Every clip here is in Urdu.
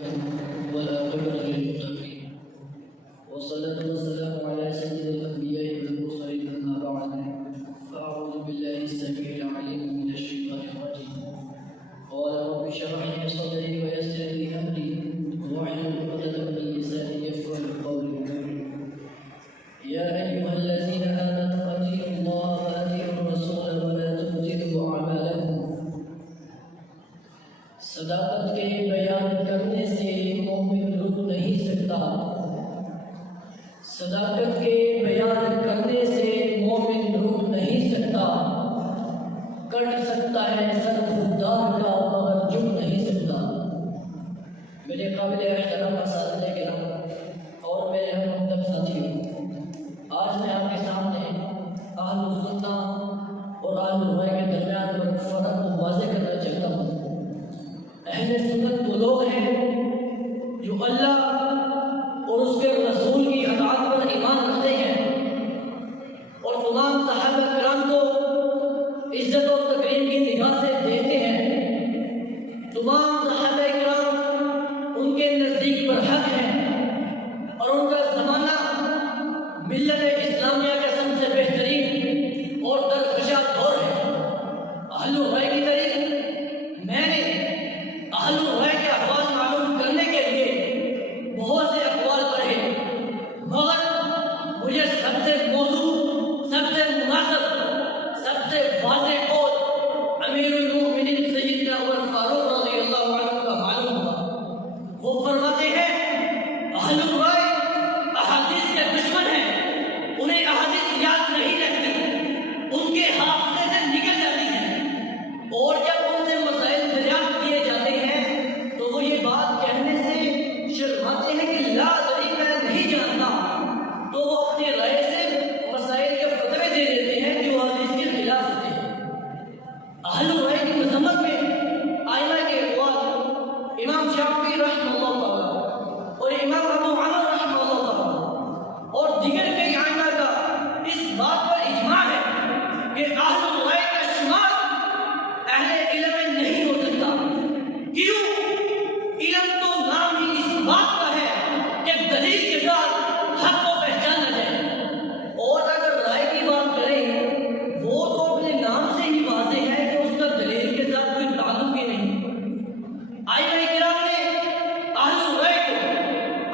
ولا عقبة للمتقين والصلاة والسلام على سيد الأنبياء والمرسلين أما بعد فأعوذ بالله السميع العليم من الشيطان الرجيم قال رب اشرح لي صدري ويسر لي أمري واحلل عقدة من لساني يفقهوا قولي يا أيها الذين آمنوا أطيعوا الله وأطيعوا الرسول ولا تبطلوا أعمالكم صداقت کے بیان کرنے سے مومن رک نہیں سکتا، صداقت کے بیان کرنے سے مومن رک نہیں سکتا، کٹ سکتا ہے سر خوددار کا مگر جھک نہیں سکتا۔ میرے قابل احترام اساتذہ کرام اور میرے ہم مکتب ساتھیوں، آج میں آپ کے سامنے اہل السنہ اور اہل الرائے کے درمیان پر فرق کو واضح کرنا چاہتا ہوں۔ اہل سنت وہ لوگ ہیں جو اللہ اور اس کے رسول کی اطاعت پر ایمان رکھتے ہیں اور تمام صحابہ کرام کو عزت و تکریم کی نگاہ سے دیکھتے ہیں۔ تمام صحابہ کرام ان کے نزدیک برحق ہیں اور ان کا زمانہ ملت اسلامیہ کا سب سے بہترین اور درخشاں دور ہے۔ اہل الرائے کی طریق میں نے اہل الرائے کے اقوال معلوم کرنے کے لیے بہت سے اقوال پڑھے، مگر مجھے سب سے موضوع، سب سے مناسب، سب سے واضح قول امیر المؤمنین سیدنا عمر فاروق رضی اللہ عنہ کا معلوم ہوا۔ وہ فرماتے ہیں اہل الرائے احادیث کے دشمن ہیں، انہیں احادیث یاد نہیں رہتی، ان کے حافظے سے نکل جاتی ہیں، اور جب ان سے مسائل دریافت کیے جاتے ہیں تو وہ یہ بات کہنے سے شرماتے ہیں کہ لا ادری، میں نہیں جانتا، تو وہ اپنی رائے سے مسائل کے فتوے دے دیتے ہیں جو حدیث کے خلاف ہوتے ہیں۔ اہل الرائے کی مذمت میں ائمہ کے اقوال امام شافعی رحمہ اللہ تعالیٰ اور امام ابو حنیفہ رحمہ اللہ تعالیٰ اور دیگر کئی ائمہ کا اس بات پر اجماع ہے کہ اہل الرائے کا شمار اہل علم میں نہیں ہو سکتا۔ کیوں؟ علم تو نام ہی اس بات کا ہے کہ دلیل کے ساتھ حق کو پہچانا جائے، اور اگر رائے کی بات کریں وہ تو اپنے نام سے ہی واضح ہے کہ اس کا دلیل کے ساتھ کوئی تعلق ہی نہیں۔ ائمہ کرام نے اہل الرائے کو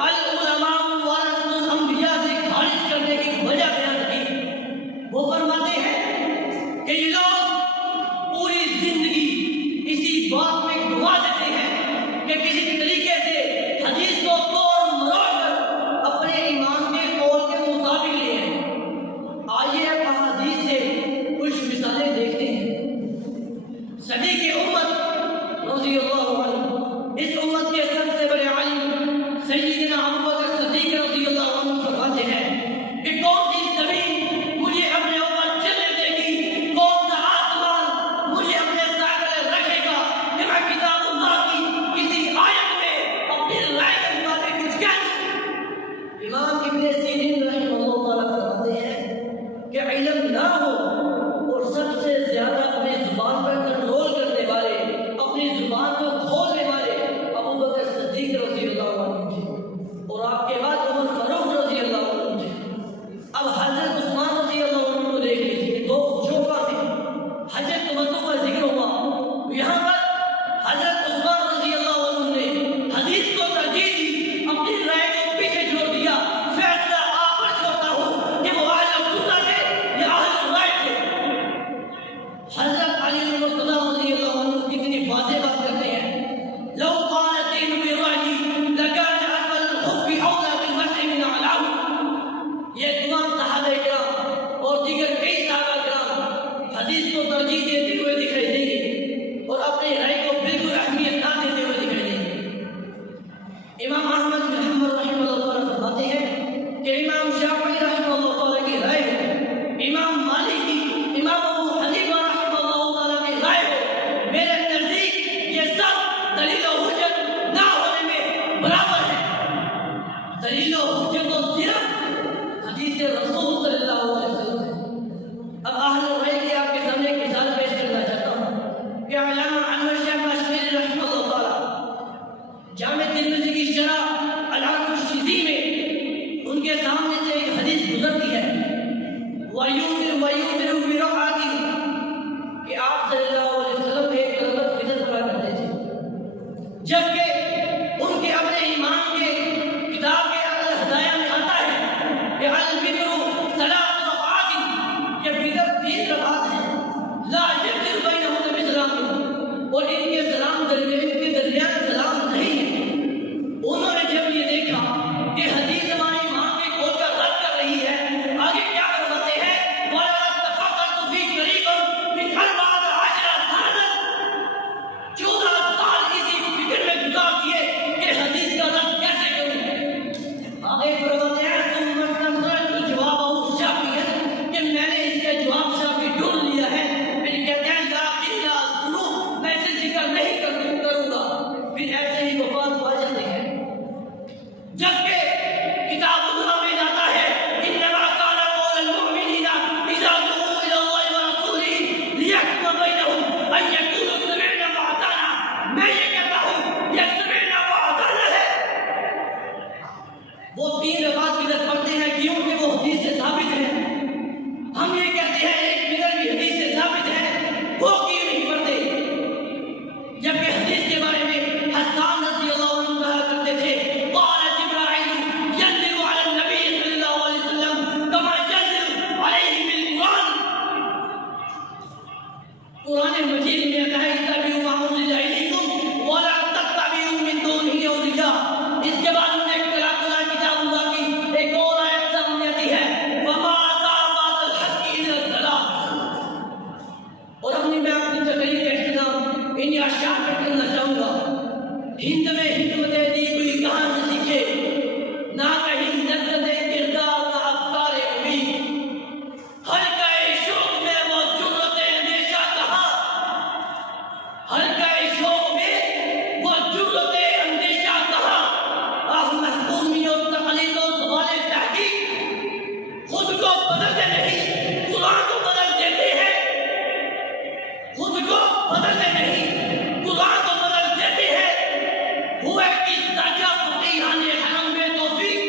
العلماء ورثۃ الانبیاء سے خارج کرنے کی وجہ بیان کی۔ وہ فرماتے ہیں کہ یہ لوگ پوری زندگی اسی بات میں گوا دیتے ہیں کہ کسی طریقے سے حدیث کو توڑ مروڑ کر اپنے امام کے قول کے مطابق لے آئیں۔ آئیے اب احادیث سے کچھ مثالیں دیکھتے ہیں۔ صدیق کی امت رضی اللہ عنہ، اس امت کے سب سے بڑے عالم سیدنا ابوبکر صدیق رضی اللہ عنہ فرماتے ہیں کہ کون سی زمین مجھے اپنے اوپر چلنے دے گی، کون سا آسمان مجھے اپنے ساتھ رکھے گا کہ میں کتاب اللہ کی کسی آیت میں اپنی رائے کے مطابق کچھ کہہ دوں۔ امام ابن سیرین رحمہ اللہ تعالیٰ فرماتے ہیں کہ علم نہ ہو اور سب سے زیادہ اپنی زبان پر کنٹرول کرنے والے، اپنی زبان کو کھولنے والے ابوبکر صدیق رضی اللہ عنہ تھے، اور آپ کے بعد عمر فاروق رضی اللہ عنہ تھے۔ اب حضرت عثمان رضی اللہ عنہ کو دیکھ لیجیے، دو شعبہ میں حضرت امتوں کا ذکر ہوا، یہاں پر حضرت عثمان رضی اللہ عنہ نے حدیث کو ترجیح دی، اپنی رائے کو پیچھے چھوڑ دیا۔ فیصلہ آپ پر چھوڑتا ہوں کہ وہ اہل سنت تھے یا اہل الرائے تھے۔ حضرت علی بن مرتضیٰ رضی اللہ عنہ کتنی واضح بات کرتے ہیں، لو قال الدین برأیی ترمذی کی شرح العرب الشذی میں ان کے سامنے سے ایک حدیث گزرتی ہے وَيُؤْمِرُ بِرَكْعَةٍ کہ آپ صلی اللہ علیہ وسلم ایک رکعت فجر پڑھا کرتے تھے، جبکہ ان کے اپنے ایمان کے کتاب کے الہدایہ میں آتا ہے کہ الفجر ثلاث رکعات، کہ فجر 3 رکعات ہیں، لا یفصل بینہم بسلام، اور ان کے درمیان سلام نہیں ہے۔ انہوں نے جب یہ دیکھا کہ حدیث ہمارے ایمان کے قول کا رد کر رہی ہے، آگے کیا فرماتے ہیں وَلَقَدْ تَفَكَّرْتُ فِي قَرِيبٍ مِنْ 14 سَنَةً، 14 سال اسی فکر میں گزار دیے کہ حدیث کا رد کیسے کروں۔ آگے فرماتے ہیں ثُمَّ اسْتَنْصَرَتْ جَوَابَهُ شَافِعًا، کہ میں نے اس کا جواب شافعی ڈھونڈ لیا ہے، پھر کہتے ہیں لَٰكِنْ لَا أَذْكُرُهُ، میں اسے ذکر نہیں کروں گا، پھر ایسے ہی وفات پا جاتے ہیں۔ جبکہ کتاب اللہ میں جاتا ہے انما كان قول المؤمنین اذا دعوا الى الله ورسوله ليحكم بينهم ان يقولوا سمعنا واطعنا، میں یہ کہتا ہوں یہ سمعنا واطعنا ہے۔ وہ 3 رکعت فجر پڑھتے ہیں کیونکہ وہ حدیث سے ثابت ہے، ہم یہ کہتے ہیں ایک فجر بھی حدیث سے ثابت ہے، وہ کیوں نہیں پڑھتے؟ جبکہ حدیث کے بارے میں حسان رضی اللہ عنہ کہا کرتے تھے قال جبرائیل ينزل على النبي صلی اللہ علیہ وسلم كما ينزل علیہ بالقرآن، قرآن مجید میں آتا ہے اتبعوا ما انزل الیکم ولا تتبعوا من دونه اولیاء۔ اس کے بعد انہیں کتاب اللہ کی ایک اور آیت سامنے آتی ہے وما أتى بعد الحق الا الضلال۔ اور میں اپنی تقریر کا اختتام ان اشعار پر کرنا چاہوں گا۔ ہند میں حکمت دی ہوئی کہاں سے سیکھے، نہ کہیں نظر کردار نہ افکار امید، حلقہ شوق میں وہ جرت اندیشہ کہاں، حلقہ شوق میں وہ جرت اندیشہ کہاں، آہ محکومی اور تقلید و سوال تحقیق، خود کو بدلتے نہیں قرآن کو بدل دیتے ہیں، خود کو بدلتے نہیں قرآن کو بدل دیتے ہیں۔ ہوئے کس درجہ فقیہان حرم میں توفیق،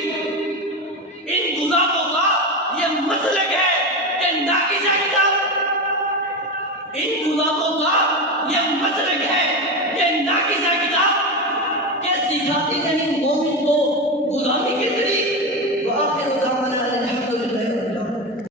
ان گزاروں کا یہ مسلک ہے کہ ناقص کتاب، ان گزاروں کا یہ مسلک ہے کہ ناقص کتاب کہ سکھاتی